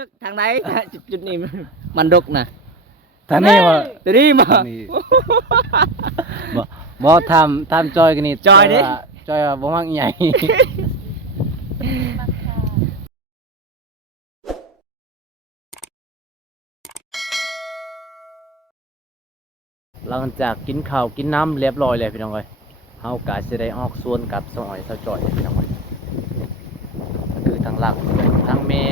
อกทางไหนจุดนี้มันดกนะ ท่านนี่บ่ ตัวนี้มา บ่ทำจอยกันนี่ จอยดิ จอยว่าบ่มักใหญ่หลังจากกินข้าวกินน้ำเรียบร้อยแล้วพี่น้องเอ้ยเฮากะสิได้ออกสวนกับสาวอ้อยสาวจอยเลยพี่น้องเอ้ยก็คือทางหลักทั้งแม่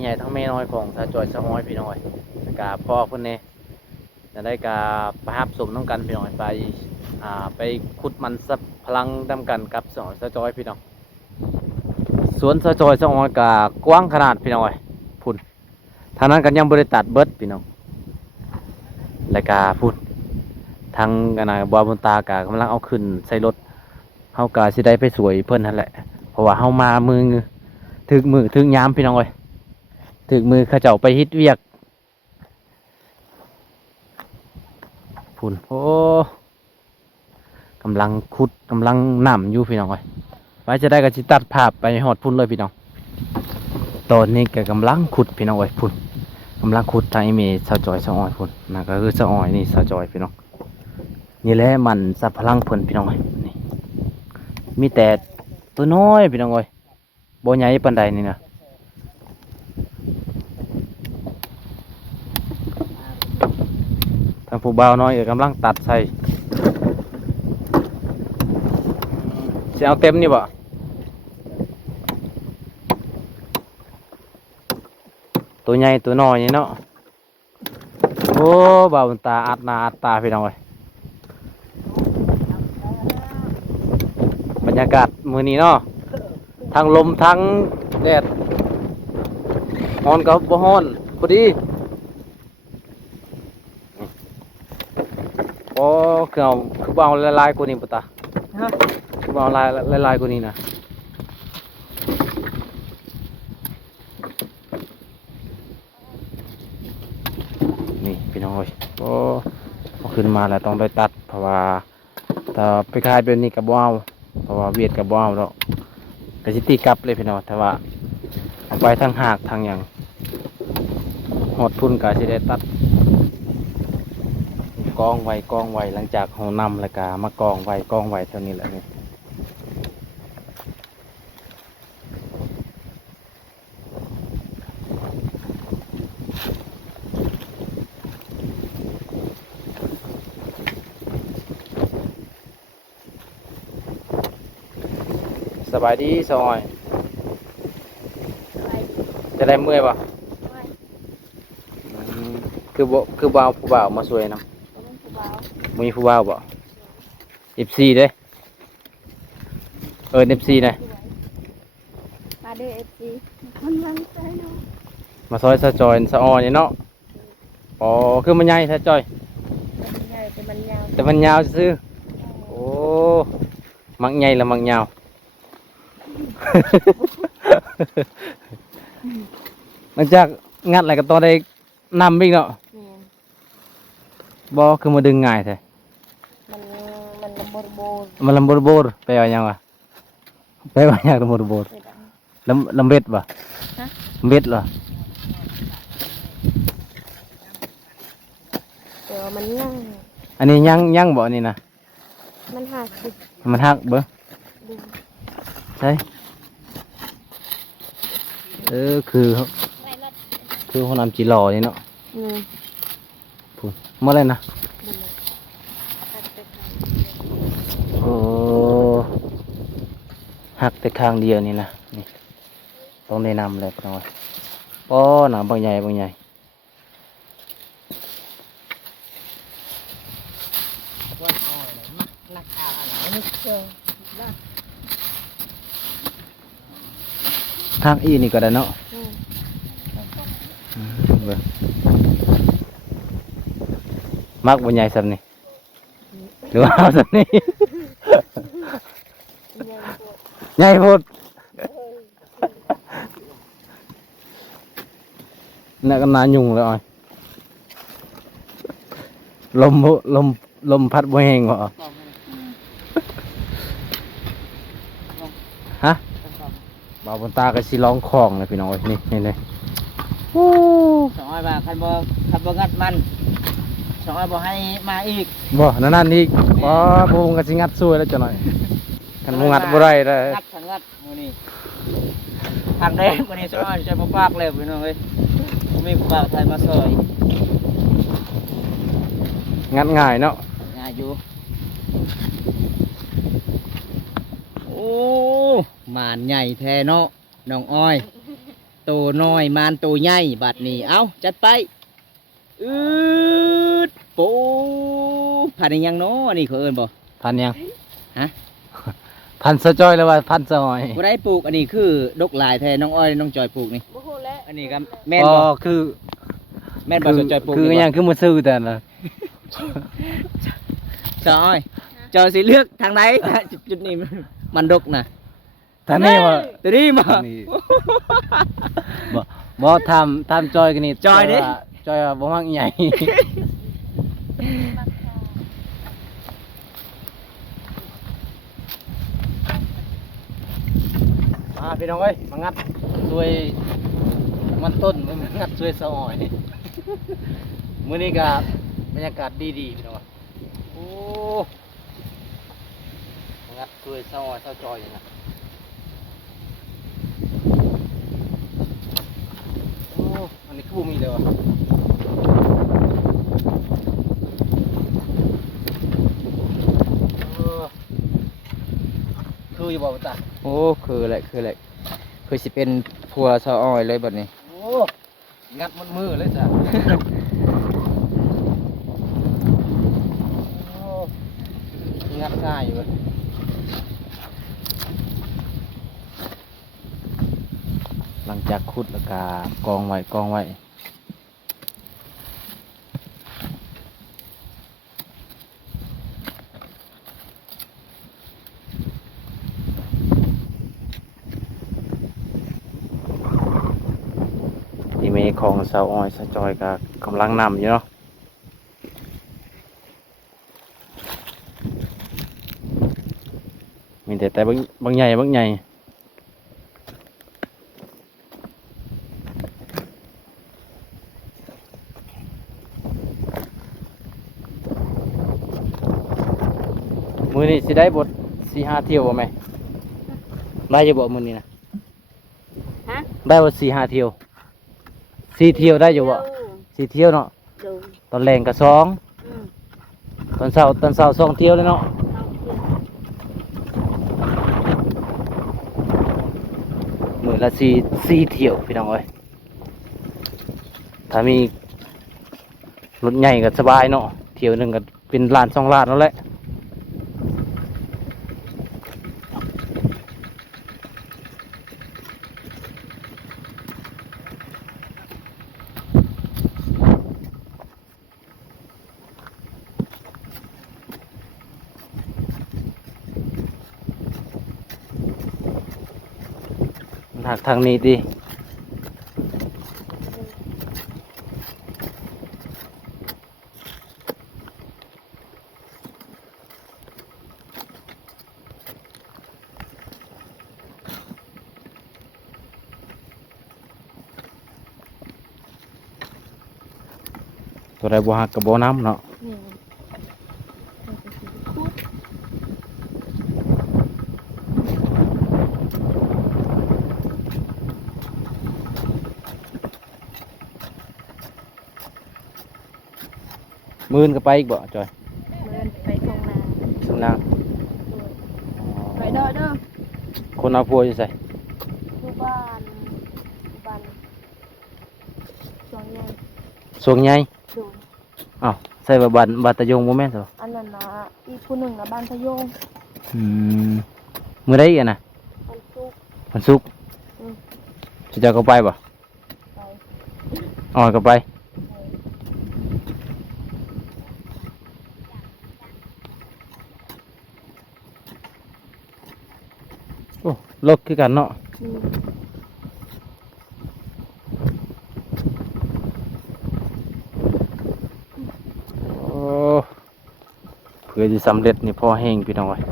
ใหญ่ทั้งแม่น้อยของสาวจอยสาวอ้อยพี่น้องเอ้ยแล้วก็พ่อเพิ่นนี่จะได้กะไปรับสมน้ำกันพี่น้องเอ้ยไปขุดมันสับพลังดำกันกับสาวอ้อยสาวจอยพี่น้องสวนสาวจอยสาวอ้อยกะกว้างขนาดพี่น้องเอ้ยพุ่นทางนั้นก็ยังบ่ได้ตัดเบิดพี่น้องแล้วก็พุ่นทางบัวบนตากะกำลังเอาขึ้นใส่รถเฮากะสิได้ไปสวยเพิ่นนั่นแหละเพราะว่าเฮามาถึงยามพี่น้องเอ้ยถึกมือเขาเจ้าไปเฮ็ดเวียกพุ่นโอ้กำลังขุดกำลังนำอยู่พี่น้องเอ้ยไว้จะได้ก็สิตัดภาพไปฮอดพุ่นเลยพี่น้องตอนนี้ก็กำลังขุดพี่น้องเอ้ยพุ่นกำลังขุดทางอีเมสาวจอยสาวอ้อยพุ่นนั่นก็คือสาวอ้อยนี่สาวจอยพี่น้องนี่แหละมันสับพลังเพิ่นพี่น้องเอ้ยนี่มีแต่ตัวน้อยพี่น้องเอ้ยบ่ใหญ่ปานใดนี่นะทางผู้บ่าวน้อยก็กำลังตัดใส่สิเอาเต็มนี่บ่ตัวใหญ่ตัวน้อยนี่เนาะโอ้บ่าวตาอัดหน้าอัดตาพี่น้องเอ้ยบรรยากาศมื้อนี้เนาะทั้งลมทั้งแดดร้อนก็บ่ร้อนพอดีโอ้คือเอาลายๆกว่านี้ปุตตาคือเอาลายกว่านี้นะนี่พี่น้องเอ้ยโอ้เอาขึ้นมาแล้วต้องไปตัดเพราะว่าถ้าไปขายเป็นนี้กับว้าวเพราะว่าเวียดกับว้าวแล้วกระสิตีกลับเลยพี่น้องแต่ว่าเอาไปทั้งหากทั้งอย่างหดทุนกะสิได้ตัดกองไว้หลังจากเขานำแล้วก็มากองไว้เท่านี้แหละนี่สบายดีสอย จะได้เมื่อยป่ะคือบ่าวผู้บ่าวมาสวยนะมีผู้บ่าวบ่14เด้14นะมาเด้อ FC มันยังใจเนาะ มาซอยสะจอยสะออนี่เนาะอ๋อคือมันใหญ่สะจอยมันใหญ่แต่มันยาว แต่มันยาวซื่อโอ้มักใหญ่ละมักยาว หลังจากงัดอะไรก็ต้องได้นำอีกเนาะบ่คือมาดึงง่ายแท้มันลำบโบน มันลำบดไปว่าหยังวะไปว่าหยังลำบดลำเบ็ดบ่ลำเบ็ดเหรอ แต่ว่ามันยัง อันนี้ยังบ่นี่นะ มันหักสิ มันหักเบิ่ง ดู ใช่คือห้องน้ำจีหล่อนี่เนาะ นี่ พูดเมื่อไรนะโอ้หักแต่ข้างเดียวนี่นะนี่ต้องแนะนำเลยพี่น้อยโอ้หนาบางใหญ่ทางอีนี่ก็ได้เนาะเบิ่งมักบางใหญ่สันนี่หรือว่าเอาสันนี่ใหญ่โพดน่าก็น่ายุ่งเลยอ่อยลมพัดบ่แห้งบ่ฮะบ่าวบนตาก็สิร้องคล้องเลยพี่น้องเอ้ยนี่เลย โอ้ สองอ้อยว่าคันบ่งัดมันสองอ้อยบ่ให้มาอีก บ่นั่นอีกบ่บ่งก็สิงัดซวยแล้วจังหน่อยคันบ่งัดบ่ได้เด้อ งัดทั้งงัดมื้อนี้ทางแดงมื้อนี้สองอ้อยใช้บ่ปากแล้วพี่น้องเอ้ยบ่มีผู้บ่าวไทยมาซอย งัดง่ายเนาะ ง่ายอยู่โอ้มานใหญ่แท้เนาะน้องอ้อยโตน้อยมานโตใหญ่บัดนี้เอ้าจัดไปอืดปูพันธุ์ยังเนาะนี่เขาเอิ้นบ่ พันยัง ฮะ พันสะจ้อยแล้วว่าพันสะหอย บ่ได้ปลูกอันนี้คือดกหลายแท้น้องอ้อยน้องจอยปลูกนี่ บ่ฮู้แล้ว อันนี้ก็แม่น อ๋อ บ่ คือ แม่นบ่สนใจปลูก คือ นี่ ห บ่ ยังคือมาซื้อแต่น่ะ จอยจอยสิเลือกทางไหน จุดนี้มันดกน่ะ ท่านนี่ว่า ตัวนี้บ่ อันนี้ บ่ทำจอยกันนี่ จอยดิ จอยว่าบ่มักใหญ่ มาพี่น้องเอ้ยมางัดด้วยมันต้นมางัดด้วยสะอ่อย มื้อนี้ก็บรรยากาศดีๆพี่น้องเอ้ยโอ้มางัดด้วยสะอ่อยสะจอยอย่างนั้นโอ้อันนี้คือบ่มีเลยวะเออคืออยู่บ่ตา โอ้คือแหละคือสิเป็นพัวซออ้อยเลยบัดนี้ โอ้งัดมันมือเลยจ้ะ โอ้งัดง่ายอยู่เว้ยหลังจากขุดแล้วก็กองไว้ที่เมของสาวอ้อยสาวจอยก็กำลังนำอยู่เนาะมีแต่บางใหญ่มือนี้สิได้บท4-5 เที่ยวบ่ไหมได้อยู่บ่มือนี้นะ ฮะ ได้บ่4-5 เที่ยว4 เที่ยวได้อยู่บ่4 เที่ยวเนาะ ดู ตอนแรงก็2 อืม ตอนเช้า2 เที่ยวเลยเนาะ มื้อละ4 เที่ยวพี่น้องเอ้ยถ้ามีรถใหญ่ก็สบายเนาะเที่ยวหนึงก็เป็นล้าน2 ล้านแล้วแหละหักทางนี้ดิตัวใดบ่หักก็บ่น้ำเนาะ นี่ มื้อนก็ไปอีกบ่จอย มันไปทงนา สำนาง ไปเด้อเด้อ คนเอาพัวอยู่ไส อยู่บ้านสองใหญ่ สวงใหญ่ ดู อ้าวใส่บ่บัตรตะยงบ่แม่นซะบ่ อันนั้นนะอีกผู้หนึ่งนะบ้านทะโยง อืมมื้อใดอีกอะน่ะ มันซุก วันศุกร์ อืม สิเจ้าก็ไปบ่ ไป อ๋อก็ไปโอ้ลกคือกันเนาะ อืม โอ้เพื่อจะสำเร็จนี่พอแห้งพี่น้องเอ้ย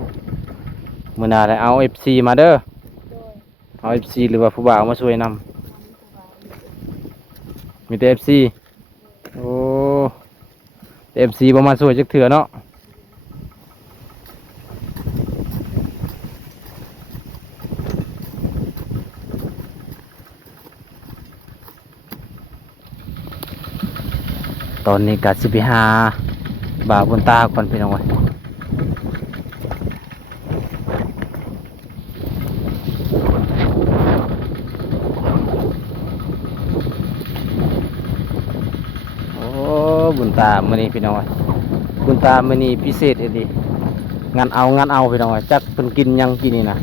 มื้อหน้าแล้วเอา FC มาเด้อ โดย เอา FC หรือว่าผู้บ่าวมาช่วยนำ ทำสบาย มีแต่ FC โอ้แต่ FC บ่มาช่วยจักเทื่อเนาะตอนนี้ก็สิไปหาบ่าวบุญตาก่อนพี่น้องเว้ยโอ้บุญตามื้อนี้พี่น้องเว้ยบุญตามื้อนี้พิเศษอีหลีงานเอาพี่น้องเว้ยจักเพิ่นกินหยังกินนี่นะ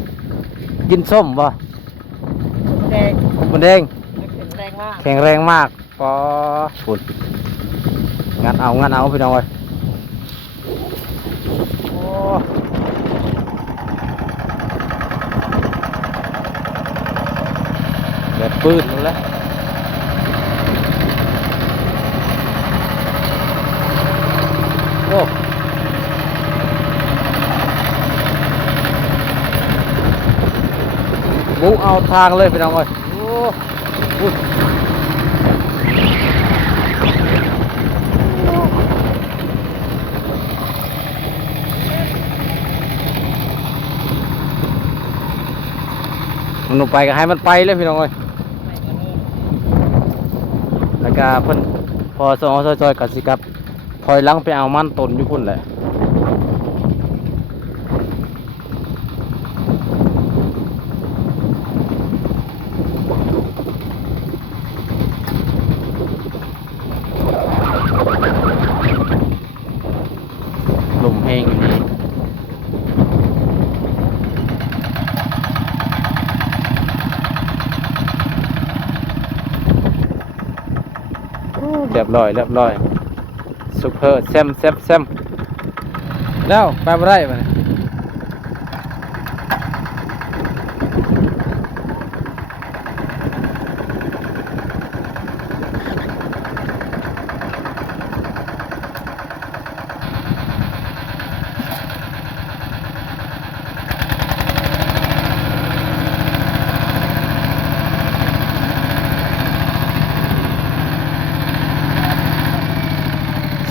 กินส้มบ่ แดง มันแดง แรงมาก แข็งแรงมากปอฝุ่นงานเอาพี่น้องเอ้ยโอ้แดดปื้นแล้วโอ้บุกเอาทางเลยพี่น้องเอ้ยโอ้อุ๊ยมันลงไปก็ให้มันไปเลยพี่น้องเอ้ยแล้วก็เพิ่นพอสองจอยกับสิครับถอยหลังไปเอามันต้นอยู่พุ่นแหละลมแห้งอยู่นี่เรียบร้อยซุปเปอร์แซมแล้วไปบ่ได้บ่เนี่ย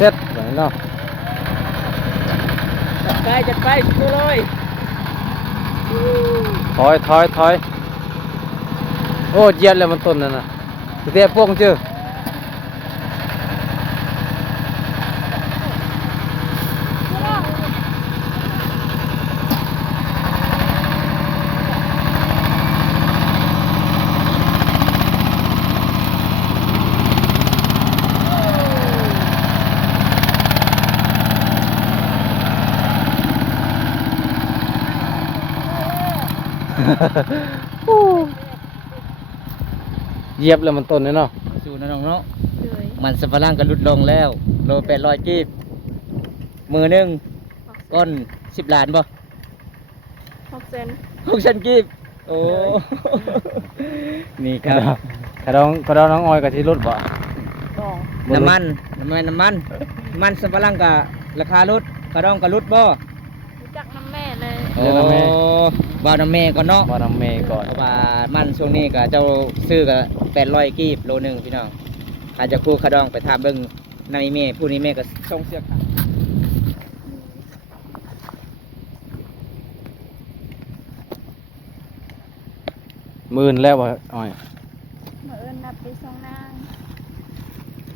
เสร็จบ่เนาะ จัดไปสู้เลย ถอยโอ้เหยียดเลยมันต้นนั่นน่ะเตี้ยพวกเจอเหยียบเลยมันต้นนี่เนาะ สู้นะน้องเนาะ เลย มันสับปะรังก็ลดลงแล้วโล800กีบมือหนึงก้อน10 ล้านบ่ 6 6,000กีบโอ้นี่ครับ กระดองน้องออยกับที่รถบ่ ต่อ น้ำมันมันสับปะรังก็ราคาลดกระดองก็ลดบ่ รู้จักน้ำแม่เลย โอ้บ่าวน้ำแม่ก่อนเนาะ บ่นำเมย์ก่อน เพราะว่ามันช่วงนี้ก็เจ้าซื้อก็800กีบโลนึงพี่น้องอาจจะคู่กระดองไปถามเบิ่งนายแม่ผู้นี้แม่ก็ส่งเสื้อขาย มื่นแล้วบ่ออย มาเอิญนับไปสองนาง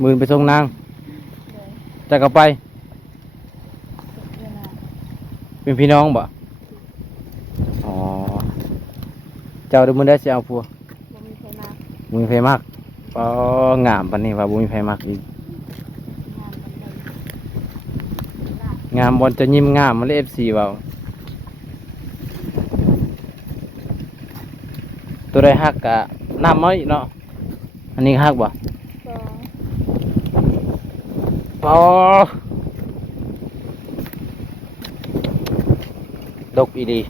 มื่นไปส่งนาง เลย จะกลับไป เดือนละ เป็นพี่น้องบ่อ๋อเจ้าเดี๋ยวมื้อได้สิเอาผัว บ่มีใครมา บ่มีไผมากอ๋องามปานนี้ว่าบ่มีไผมากอีก งานบันไดละงามบอลจะยิ้มงามมันเลย FC เว้าตัวใดฮักกะน้ำน้อยเนาะอันนี้ฮักบ่ สอง อ๋อดกอีดี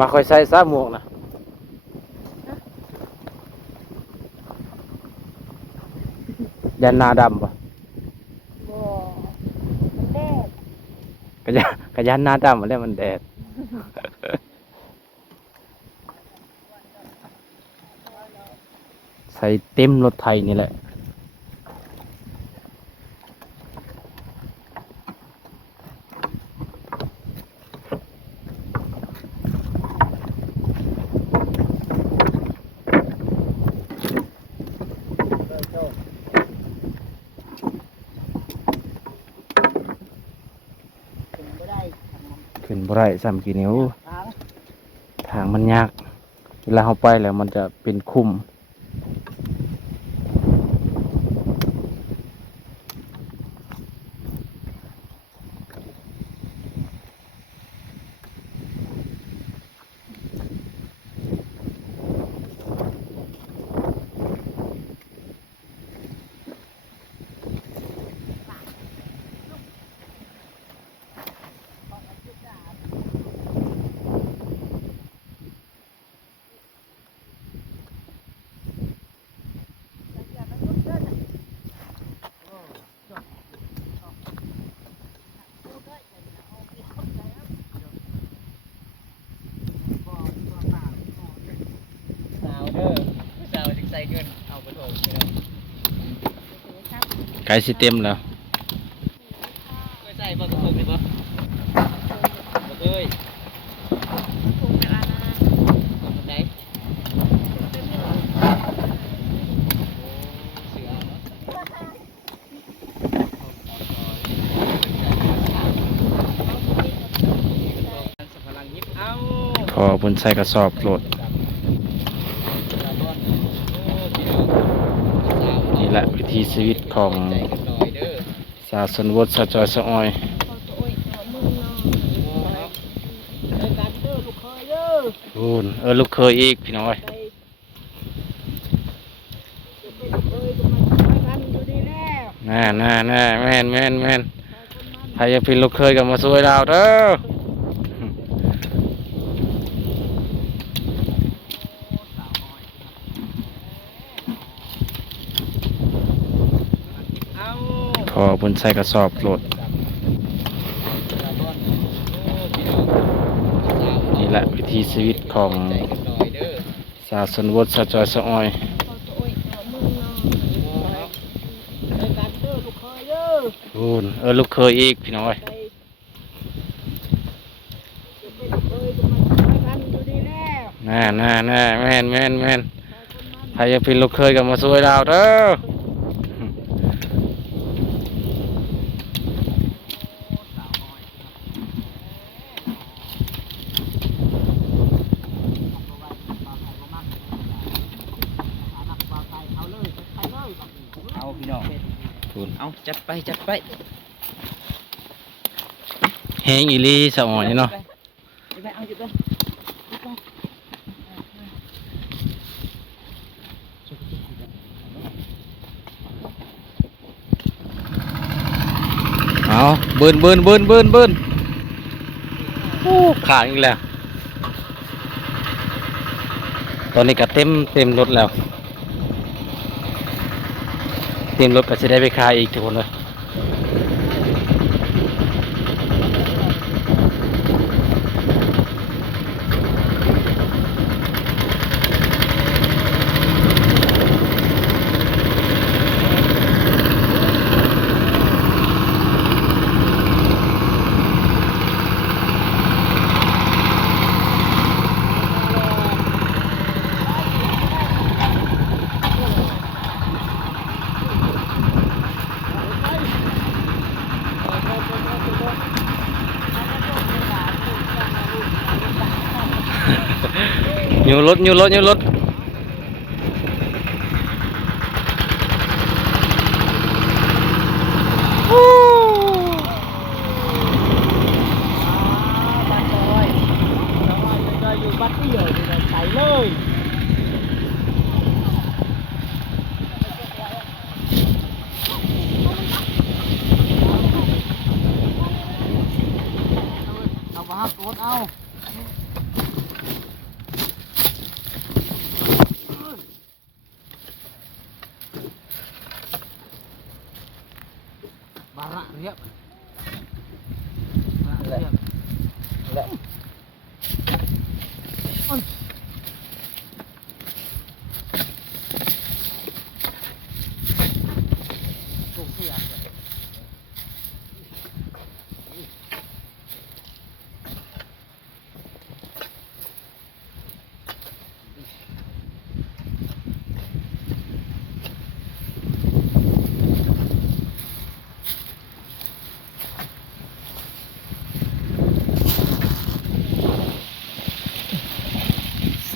มาค่อยใส่ซะหมวกนะ ยันหนาดำปะ บ่มันแดด กระยันหนาดำมาแล้วมันแดด ใส่เต็มรถไทยนี่แหละขึ้นบ่ได้สามกี่นิ้วทางมันยากเวลาเข้าไปแล้วมันจะเป็นคุมสาวเด้อสาวจึงใส่เงินเอาไปโถงพี่น้อง ไกลสิเต็มแล้ว เคยใส่บ่กระทงนี่บ่บ่เคย ถุงเวลานั้น กดไหนเสือเนาะสัพลังยิบเอา พอเพิ่นใส่กระสอบโหลดนี่แหละวิถีชีวิตของสาวสนวดสาวจอยสาวอ้อย เขาจะโอ้ยเอามือเนาะ พูนลูกเคยอีกพี่น้อยน่าแม่นใครจะเป็นลูกเคยกับมาช่วยเราเด้อ เอา พอเพิ่นใส่กระสอบโหลดนี่แหละวิถีชีวิตของสาวสนวดสาวจอยสาวอ้อย เขาจะโอ้ยเอามือเนาะ พูนลูกเคยอีกพี่น้อยน่าแม่นใครจะเป็นลูกเคยกับมาช่วยเราเด้อ เอาพี่น้อง พูน เอาจัดไปจัดไป แห้งอีหลีสาวอ้อยนี่เนาะ ไปเอาจุดไป เอาเบิ้นโอ้ขาดอีกแล้วตอนนี้ก็เต็มรถแล้วเต็มรถก็จะได้ไปขายอีกทุกคนเลย อยู่รถบ้านจอยน้องอ้อยจอยอยู่บ้านที่เหยอยู่ใส่เลย เอามาฮักโกดเอา ทียบ แล้ว ถูกเสีย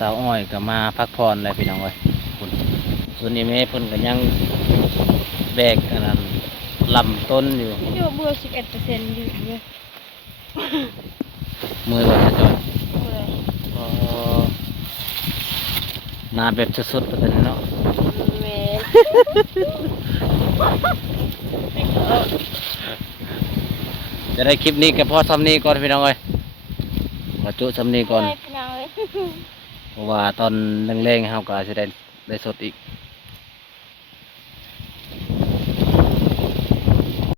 สาวอ้อยก็มาพักผ่อนเลยพี่น้องเอ้ยคุณส่วนนี้แม่เพิ่นก็ยังแบกอันนั้นลำต้นอยู่ อยู่เบอร์11%อยู่เลย มือว่าจะจอย เลย ก็นาแบบสุดๆประเด็นเนาะ แม่ จะได้คลิปนี้กับพ่อซ้ำนี้ก่อนพี่น้องเอ้ยขอจุซ้ำนี้ก่อน ได้พี่น้องเอ้ย เพราะว่าตอนแรงๆเราก็อาจจะได้สดอีก